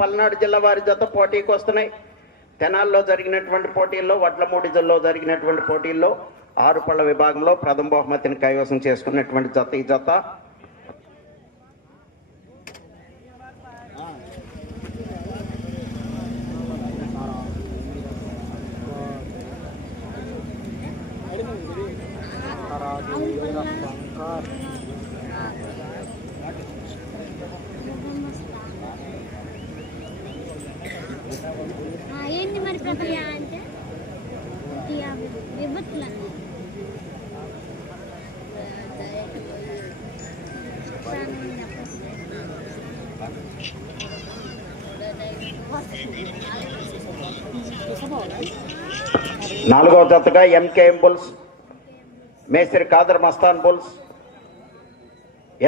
పల్నాడు జిల్లా వారి జత పోటీకి వస్తున్నాయి. తెనాల్లో జరిగినటువంటి పోటీల్లో వడ్లమూడి జిల్లాలో జరిగినటువంటి పోటీల్లో ఆరు పళ్ళ విభాగంలో ప్రథమ బహుమతిని కైవసం చేసుకున్నటువంటి జత ఈ జత ఆ, ఏంటి మరి ప్రక్రియ అంటే ఇది యాభై విభత్తులు నాలుగవ జతగా ఎంకేఎం బుల్స్ మేస్త్రి కాదర్ మస్తాన్ బుల్స్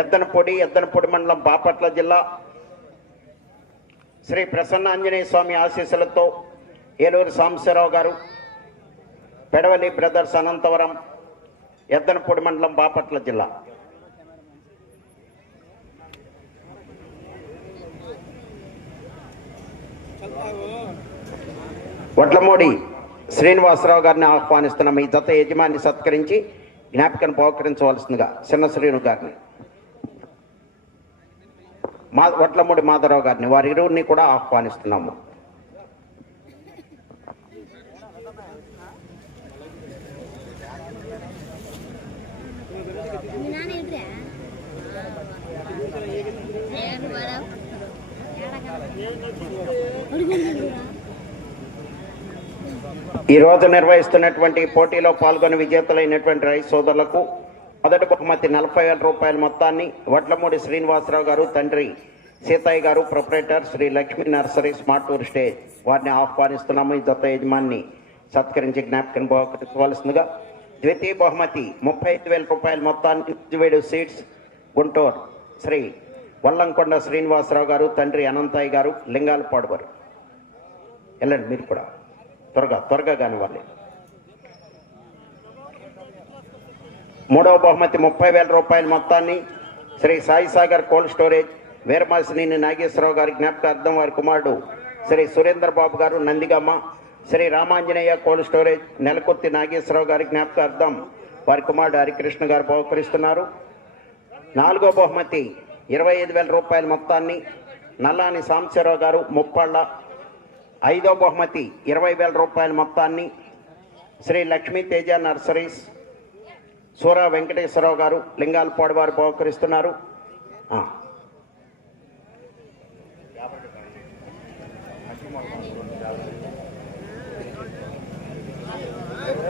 ఎద్దనపొడి ఎద్దనపొడి మండలం బాపట్ల జిల్లా. శ్రీ ప్రసన్న ఆంజనేయ స్వామి ఆశీస్సులతో ఏలూరు సాంబశివరావు గారు పెడవలి బ్రదర్స్ అనంతవరం ఎద్దనపొడి మండలం బాపట్ల జిల్లా. వడ్లమూడి శ్రీనివాసరావు గారిని ఆహ్వానిస్తున్న ఈ జత యజమాని సత్కరించి జ్ఞాపికను పోకరించవలసిందిగా చిన్న శ్రీను గారిని. మా వడ్లమూడి మాధవరావు గారిని వారి ఇరువురిని కూడా ఆహ్వానిస్తున్నాము. ఈరోజు నిర్వహిస్తున్నటువంటి పోటీలో పాల్గొని విజేతలైనటువంటి రైతు సోదరులకు మొదటి బహుమతి నలభై వేల రూపాయల మొత్తాన్ని వడ్లమూడి శ్రీనివాసరావు గారు తండ్రి సీతయ్య గారు proprietor Sri Lakshmi nursery smart tour stage వారిని ఆహ్వానిస్తున్నాము. ఈ దత్త యజమాన్ని సత్కరించి జ్ఞాపకం బహుకరించవలసిందిగా ద్వితీయ బహుమతి ముప్పై ఐదు వేల రూపాయల మొత్తాన్ని నిజవేడు సీట్స్ గుంటూరు శ్రీ వల్లంకొండ శ్రీనివాసరావు గారు తండ్రి అనంతయ్య గారు లింగాలపాడు వారు. వెళ్ళండి మీరు కూడా. త్వరగా త్వరగా కానివ్వాలి మూడవ బహుమతి ముప్పై వేల రూపాయల మొత్తాన్ని శ్రీ సాయి సాగర్ కోల్డ్ స్టోరేజ్ వీరమాసినేని నాగేశ్వరరావు గారి జ్ఞాపకార్థం వారి కుమారుడు శ్రీ సురేంద్ర బాబు గారు నందిగమ్మ శ్రీ రామాంజనేయ కోల్డ్ స్టోరేజ్ నెలకొత్తి నాగేశ్వరరావు గారి జ్ఞాపకార్థం వారి కుమారుడు హరికృష్ణ గారు బహుకరిస్తున్నారు. నాలుగో బహుమతి ఇరవై ఐదు వేల రూపాయల మొత్తాన్ని నల్లాని సాంబశివరావు గారు ముప్పాళ్ళ ఐదో బహుమతి ఇరవై వేల రూపాయల మొత్తాన్ని శ్రీ లక్ష్మీ తేజ నర్సరీస్ సూరా వెంకటేశ్వరరావు గారు లింగాలపాడు వారు బహుకరిస్తున్నారు.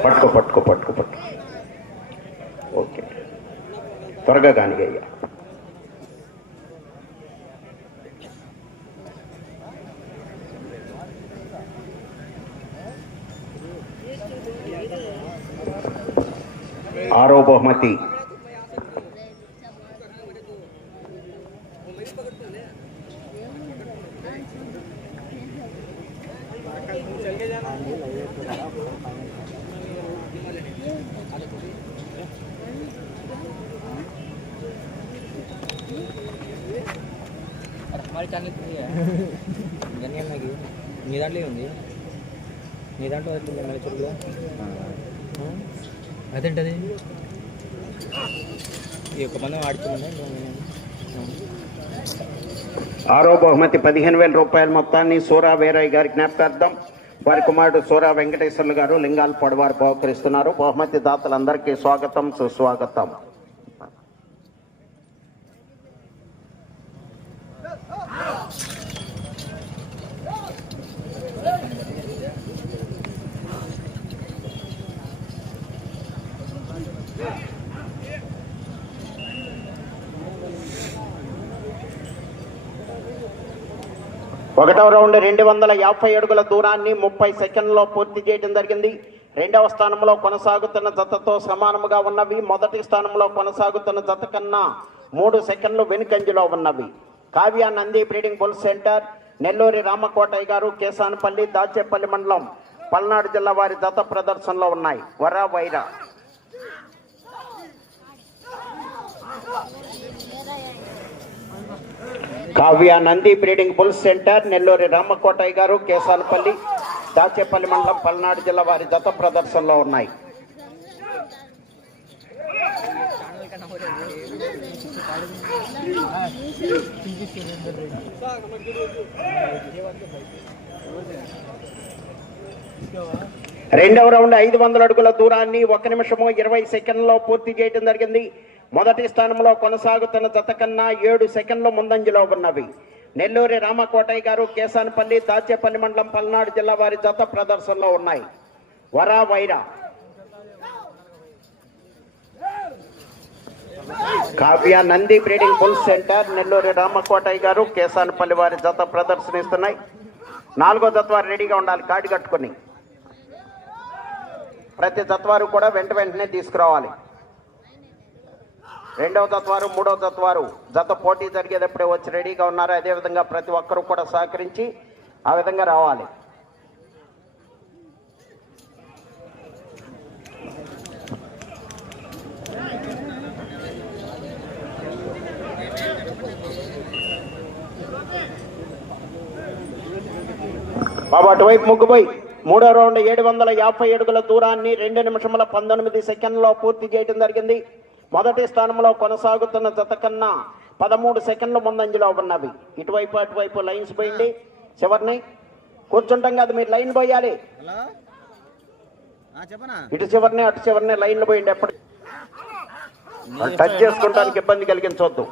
పట్టుకో పట్టుకో పట్టుకో పట్టుకో. ఓకే. త్వరగా కానిగయ్యా ఆరో బహుమతి. మీ దాంట్లో ఉంది మీ దాంట్లో మళ్ళీ చూడలేదు అదేంటది? ఈ యొక్క ఆడుతుందా ఆరో బహుమతి పదిహేను వేల రూపాయల మొత్తాన్ని సూరా వీరయ్య గారి జ్ఞాపకార్థం వారి కుమారుడు సూరా వెంకటేశ్వర్లు గారు లింగాలపాడు వారు బహుకరిస్తున్నారు. బహుమతి దాతలందరికీ స్వాగతం సుస్వాగతం. ఒకటవ రౌండ్ రెండు వందల యాభై అడుగుల దూరాన్ని ముప్పై సెకండ్లో పూర్తి చేయడం జరిగింది. రెండవ స్థానంలో కొనసాగుతున్న జతతో సమానముగా ఉన్నవి. మొదటి స్థానంలో కొనసాగుతున్న జత కన్నా మూడు సెకండ్లు వెనుకంజలో ఉన్నవి. Kavya Nandi breeding bull centre Nelluri Ramakotaiah garu Kesanapalli Dachepalli మండలం పల్నాడు జిల్లా వారి జత ప్రదర్శనలో ఉన్నాయి. వరా Wyra Kavya Nandi breeding bull centre Nelluri Ramakotaiah garu కేసాలపల్లి Dachepalli మండలం పల్నాడు జిల్లా వారి జత ప్రదర్శనలో ఉన్నాయి. రెండవ రౌండ్ ఐదు వందల అడుగుల దూరాన్ని ఒక నిమిషము ఇరవై సెకండ్లో పూర్తి చేయడం జరిగింది. మొదటి స్థానంలో కొనసాగుతున్న జత కన్నా ఏడు సెకండ్లు ముందంజలో ఉన్నవి. నెల్లూరి రామకోటయ్య గారు కేసానపల్లి దాచేపల్లి మండలం పల్నాడు జిల్లా వారి జత ప్రదర్శనలో ఉన్నాయి. వరా Wyra. Kavya Nandi breeding bull centre Nelluri Ramakotaiah garu Kesanapalli వారి జత ప్రదర్శనిస్తున్నాయి. నాలుగో జతవారు రెడీగా ఉండాలి కార్డు కట్టుకుని. ప్రతి తత్వారు కూడా వెంట వెంటనే తీసుకురావాలి. రెండవ తత్వారు మూడవ తత్వారు. జత పోటీ జరిగేటప్పుడే వచ్చి రెడీగా ఉన్నారు. అదేవిధంగా ప్రతి ఒక్కరూ కూడా సహకరించి ఆ విధంగా రావాలి. బాబా అటువైపు ముగ్గుపోయి మూడో రౌండ్ ఏడు వందల యాభై అడుగుల దూరాన్ని రెండు నిమిషముల పంతొమ్మిది సెకండ్లో పూర్తి చేయడం జరిగింది. మొదటి స్థానంలో కొనసాగుతున్న జత కన్నా పదమూడు సెకండ్ల ముందంజలో ఉన్నవి. ఇటువైపు అటువైపు లైన్స్ పోయింది. చివరిని కూర్చుంటాం కాదు మీరు లైన్ పోయాలి. ఇటు చివరిని అటు చివరిని లైన్లు పోయింది ఎప్పుడు? టచ్ చేసుకుంటానికి ఇబ్బంది కలిగించవద్దు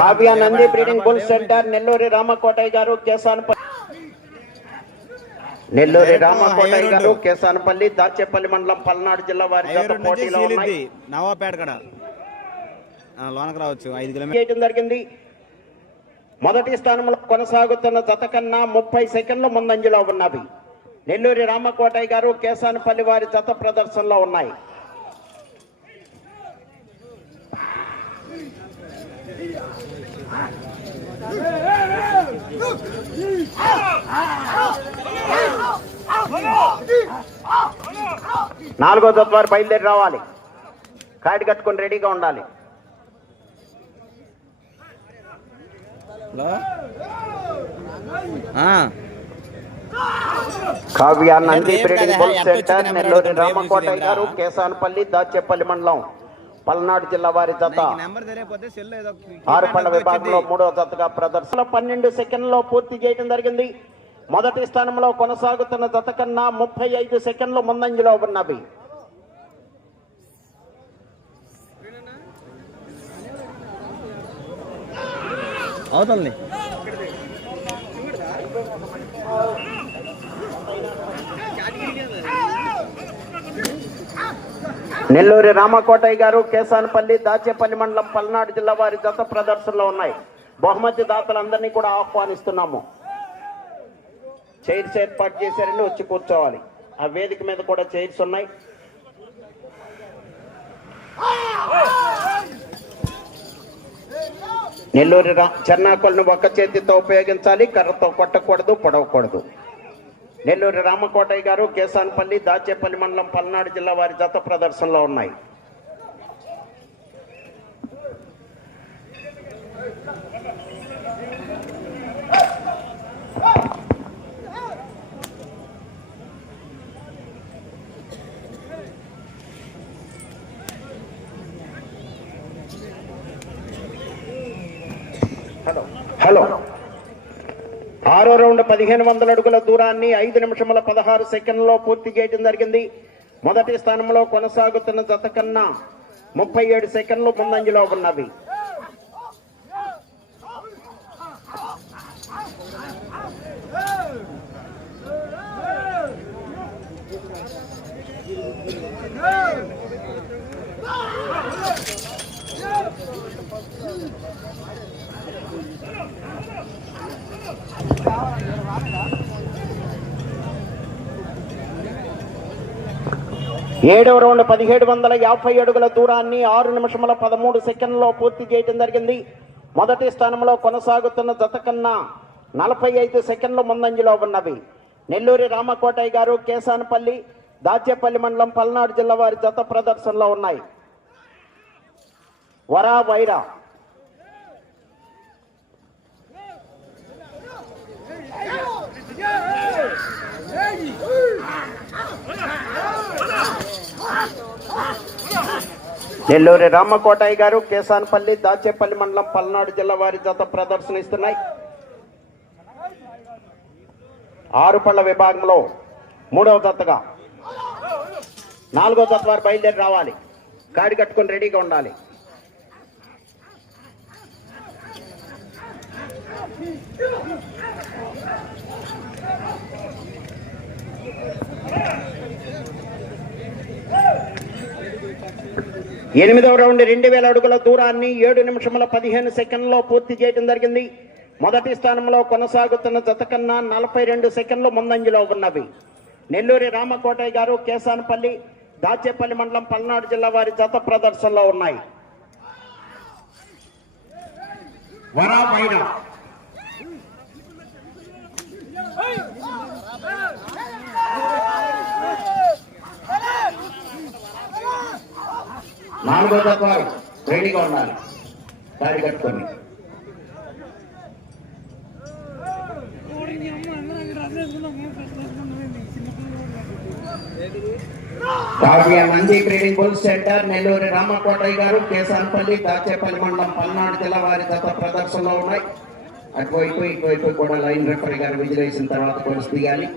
Kavya Nandi breeding bull centre Nelluri Ramakotaiah garu Kesanapalli నెల్లూరి రామకోటయ్య గారు కేసానపల్లి దాచేపల్లి మండలం పల్నాడు జిల్లా వారి జత పోటీలో ఉన్నాయి. నవాపేట కడ. లోనకు రావచ్చు ఐదు కిలోమీటర్ చేయడం జరిగింది. మొదటి స్థానంలో కొనసాగుతున్న జత కన్నా ముప్పై సెకండ్ల ముందంజలో ఉన్నవి. నెల్లూరి రామకోటయ్య గారు కేసానపల్లి వారి జత ప్రదర్శనలో ఉన్నాయి. నాలుగో జత వారు బయలుదేరి రావాలి. కాడి కట్టుకొని రెడీగా ఉండాలి. హలో కావ్య నంది ఏం బ్రీడింగ్ కదా, బుల్ ఎంత సెంటర్ నెల్లూరి ఏం గారు? కేసానపల్లి దాచేపల్లి మండలం. పల్నాడు జిల్లా వారి జత. ఆరు పళ్ళ విభాగంలో మూడో జతగా ప్రదర్శన. పన్నెండు సెకండ్లో పూర్తి చేయడం జరిగింది. మొదటి స్థానంలో కొనసాగుతున్న జత కన్నా ముప్పై ఐదు సెకండ్లు ముందంజలో ఉన్నవి. అవుతుంది నెల్లూరి రామకోటయ్య గారు కేసానపల్లి దాచేపల్లి మండలం పల్నాడు జిల్లా వారి జత ప్రదర్శనలో ఉన్నాయి. బహుమతి దాతలందరినీ కూడా ఆహ్వానిస్తున్నాము. చైర్స్ ఏర్పాటు చేశారండి వచ్చి కూర్చోవాలి. ఆ వేదిక మీద కూడా చైర్స్ ఉన్నాయి. నెల్లూరు రా ఒక్క చేతితో ఉపయోగించాలి కర్రతో కొట్టకూడదు పొడవకూడదు. నెల్లూరు రామకోటయ్య గారు కేసాన్పల్లి దాచేపల్లి మండలం పల్నాడు జిల్లా వారి జత ప్రదర్శనలో ఉన్నాయి. హలో. హలో. ఆరో రౌండ్ పదిహేను వందల అడుగుల దూరాన్ని ఐదు నిమిషముల పదహారు సెకండ్లో పూర్తి చేయడం జరిగింది. మొదటి స్థానంలో కొనసాగుతున్న జత కన్నా ముప్పై ఏడు సెకండ్లు ముందంజలో ఉన్నవి ఏడవ రౌండ్ పదిహేడు వందల యాభై అడుగుల దూరాన్ని ఆరు నిమిషముల పదమూడు సెకండ్లో పూర్తి చేయడం జరిగింది. మొదటి స్థానంలో కొనసాగుతున్న జత కన్నా నలభై ఐదు సెకండ్లు ముందంజలో ఉన్నవి. నెల్లూరి రామకోటయ్య గారు కేసానపల్లి దాచేపల్లి మండలం పల్నాడు జిల్లా వారి జత ప్రదర్శనలో ఉన్నాయి. వరా వైరా. నెల్లూరి రామకోటయ్య గారు కేసానపల్లి దాచేపల్లి మండలం పల్నాడు జిల్లా వారి జత ప్రదర్శనిస్తున్నాయి ఆరు పళ్ళ విభాగంలో మూడవ జతగా నాలుగో జత వారు బయలుదేరి రావాలి. గాడి కట్టుకొని రెడీగా ఉండాలి. ఎనిమిదవ రౌండ్ రెండు వేల అడుగుల దూరాన్ని ఏడు నిమిషముల పదిహేను సెకండ్లో పూర్తి చేయడం జరిగింది. మొదటి స్థానంలో కొనసాగుతున్న జత కన్నా నలభై రెండు సెకండ్లు ముందంజలో ఉన్నవి. నెల్లూరి రామకోటయ్య గారు కేసానపల్లి దాచేపల్లి మండలం పల్నాడు జిల్లా వారి జత ప్రదర్శనలో ఉన్నాయి. వరా నాలుగో తప్ప రెడీగా ఉండాలి. దారి కట్టుకొని. Kavya Nandi trading bull centre Nelluri Ramakotaiah garu Kesanapalli Dachepalli మండలం పల్నాడు జిల్లా వారి గత ప్రదర్శనలో ఉన్నాయి. అటువైపు ఇటువైపు కూడా లైన్ రెఫరీ గారు విజిల్ వేసిన తర్వాత కొలుసు తీయాలి.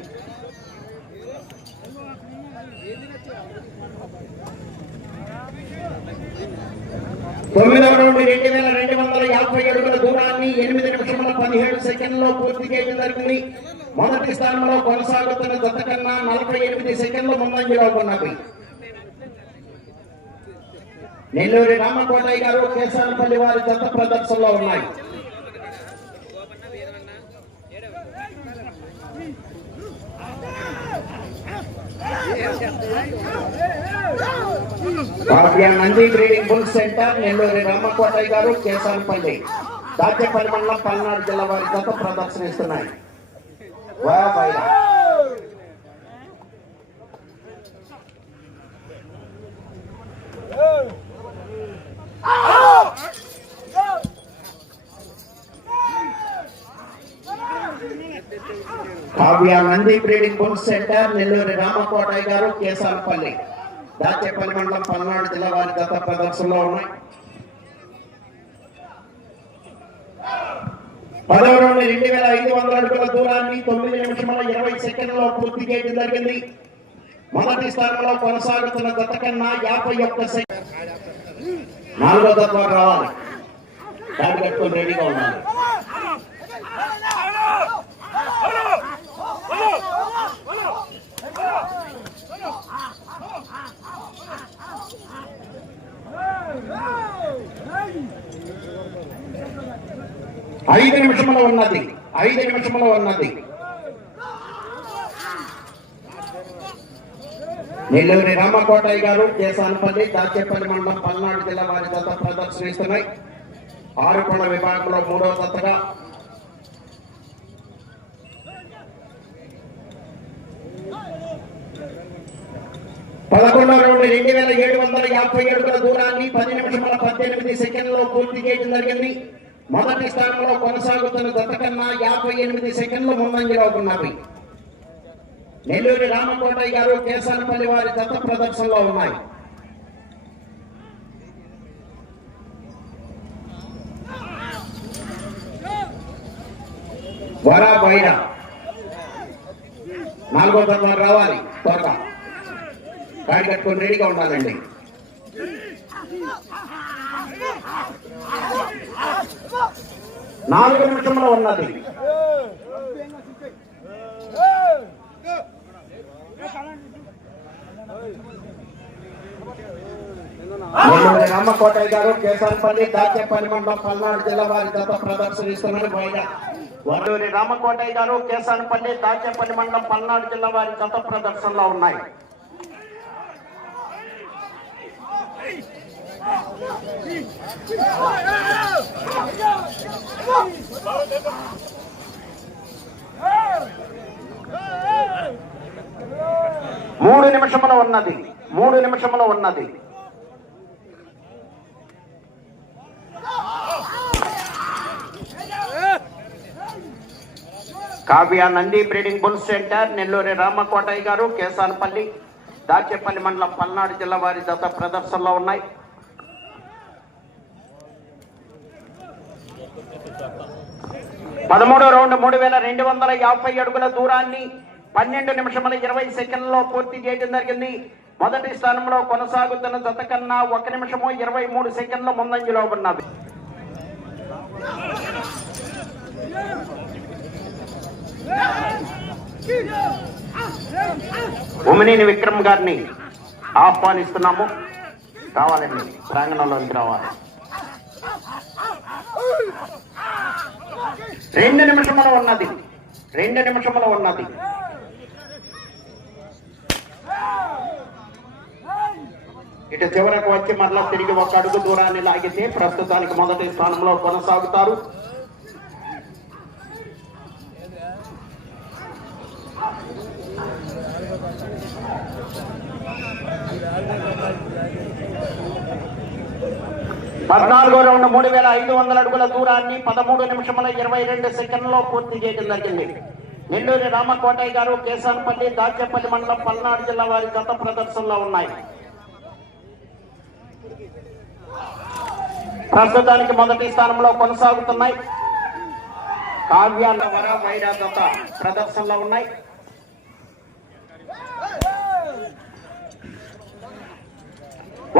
తొమ్మిదవ రౌండ్ రెండు వేల రెండు వందల యాభై అడుగుల దూరాన్ని ఎనిమిది నిమిషముల పదిహేడు సెకండ్లో పూర్తి చేయడం జరిగింది మొదటి స్థానంలో కొనసాగుతున్న జత కన్నా నలభై ఎనిమిది సెకండ్ల ముందంజలో ఉన్నవి నెల్లూరి రామకోటయ్య గారు కేసానపల్లి వారి జత ప్రదర్శనలో ఉన్నాయి Kavya Nandi breeding bull centre Nelluri Ramakotaiah గారు కేసానపల్లి దాచేపల్లి మండలం పల్నాడు జిల్లా వారి గత ప్రదర్శనిస్తున్నాయి. Kavya Nandi breeding bull centre Nelluri Ramakotaiah garu Kesanapalli Dachepalli మండలం పల్నాడు జిల్లా వారి గత ప్రదర్శనలో ఉన్నాయి. పదవ రౌండ్ రెండు వేల ఐదు వందల అడుగుల దూరాన్ని తొమ్మిది నిమిషముల ఇరవై సెకండ్లలో పూర్తి చేయడం జరిగింది. మొదటి స్థానంలో కొనసాగుతున్న గత కన్నా యాభై ఒక్క సెకండ్ నాలుగో తత్వం రావాలి. రెడీగా ఉండాలి. ఐదు నిమిషములు ఉన్నది. ఐదు నిమిషములు ఉన్నది. నెల్లూరి రామకోటయ్య గారు కేసానపల్లి దాచేపల్లి మండలం పల్నాడు జిల్లా వారి దత్త ప్రదర్శనిస్తున్నాయి ఆరుకొండ విభాగంలో మూడవ దత్తగా. పదకొండవ రౌండ్ రెండు వేల ఏడు వందల యాభై ఏడుగుల దూరాన్ని పది నిమిషముల పద్దెనిమిది సెకండ్లో పూర్తి చేయడం జరిగింది. మొదటి స్థానంలో కొనసాగుతున్న జత కన్నా యాభై ఎనిమిది సెకండ్లు ముందంజలో ఉన్నవి. నెల్లూరి రామకోటయ్య గారు కేసానపల్లి వారి జత ప్రదర్శనలో ఉన్నాయి. వరా బైరా. నాలుగో తత్వం రావాలి త్వరగా. గాడి కట్టుకొని రెడీగా ఉండాలండి. నాలుగు నిమిషంలో ఉన్నది. నెల్లూరి రామకోటయ్య గారు కేసరపల్లి దాచేపల్లి మండలం పల్నాడు జిల్లా వారి గత ప్రదర్శనిస్తున్నారు బయట. వల్లూరి రామకోటయ్య గారు కేసరపల్లి దాచేపల్లి మండలం పల్నాడు జిల్లా వారి గత ప్రదర్శనలో ఉన్నాయి. మూడు నిమిషముల ఉన్నది. మూడు నిమిషముల ఉన్నది. Kavya Nandi breeding bull centre Nelluri Ramakotaiah garu Kesanapalli Dachepalli మండలం పల్నాడు జిల్లా వారి జత ప్రదర్శనలో ఉన్నాయి. పదమూడో రౌండ్ మూడు వేల రెండు వందల యాభై అడుగుల దూరాన్ని పన్నెండు నిమిషముల ఇరవై సెకండ్లలో పూర్తి చేయడం జరిగింది. మొదటి స్థానంలో కొనసాగుతున్న జత కన్నా ఒక నిమిషము ఇరవై మూడు సెకండ్ల ముందంజలో ఉన్నది. ఉమినేని విక్రమ్ గారిని ఆహ్వానిస్తున్నాము. రావాలండి ప్రాంగణంలోకి రావాలి. రెండు నిమిషముల ఉన్నది. రెండు నిమిషముల ఉన్నది. ఇటు చివరకు వచ్చి మరలా తిరిగి ఒక అడుగు దూరాన్ని లాగితే ప్రస్తుతానికి మొదటి స్థానంలో కొనసాగుతారు. పద్నాలుగో రౌండ్ మూడు వేల ఐదు వందల అడుగుల దూరాన్ని పదమూడు నిమిషముల ఇరవై రెండు సెకండ్లో పూర్తి చేయడం జరిగింది. నెల్లూరి రామకోటయ్య గారు కేసాన్పల్లి దాచేపల్లి మండలం పల్నాడు జిల్లా వారి గత ప్రదర్శనలో ఉన్నాయి. ప్రస్తుతానికి మొదటి స్థానంలో కొనసాగుతున్నాయి. కావ్యాల వర వైరా గత ప్రదర్శనలో ఉన్నాయి.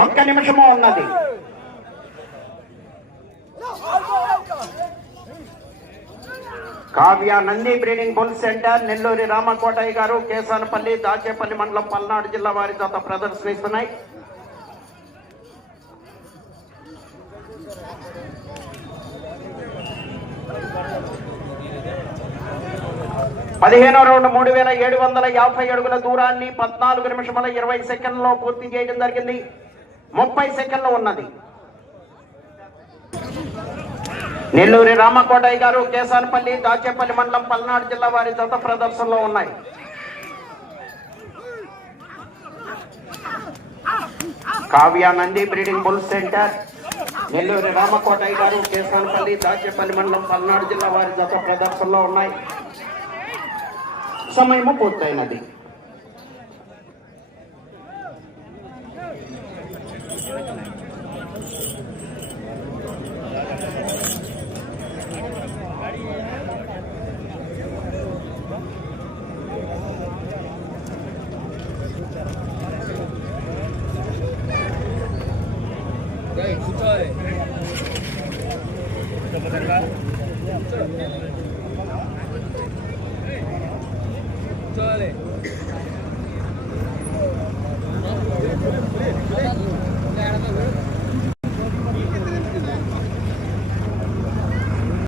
ఒక్క నిమిషము ఉన్నది. Kavya Nandi breeding bull centre Nelluri Ramakotaiah garu Kesanapalli Dachepalli మండలం పల్నాడు జిల్లా వారి తాత ప్రదర్శనిస్తున్నాయి. పదిహేనో రౌండ్ మూడు వేల ఏడు వందల యాభై అడుగుల దూరాన్ని పద్నాలుగు నిమిషముల ఇరవై సెకండ్లో పూర్తి చేయడం జరిగింది. ముప్పై సెకండ్లు ఉన్నది. నెల్లూరి రామకోటయ్య గారు కేసానపల్లి దాచేపల్లి మండలం పల్నాడు జిల్లా వారి జత ప్రదర్శనలో ఉన్నాయి. Kavya Nandi breeding bull centre. Nelluri Ramakotaiah garu Kesanapalli Dachepalli మండలం పల్నాడు జిల్లా వారి జత ప్రదర్శనలో ఉన్నాయి. సమయము పూర్తయినది.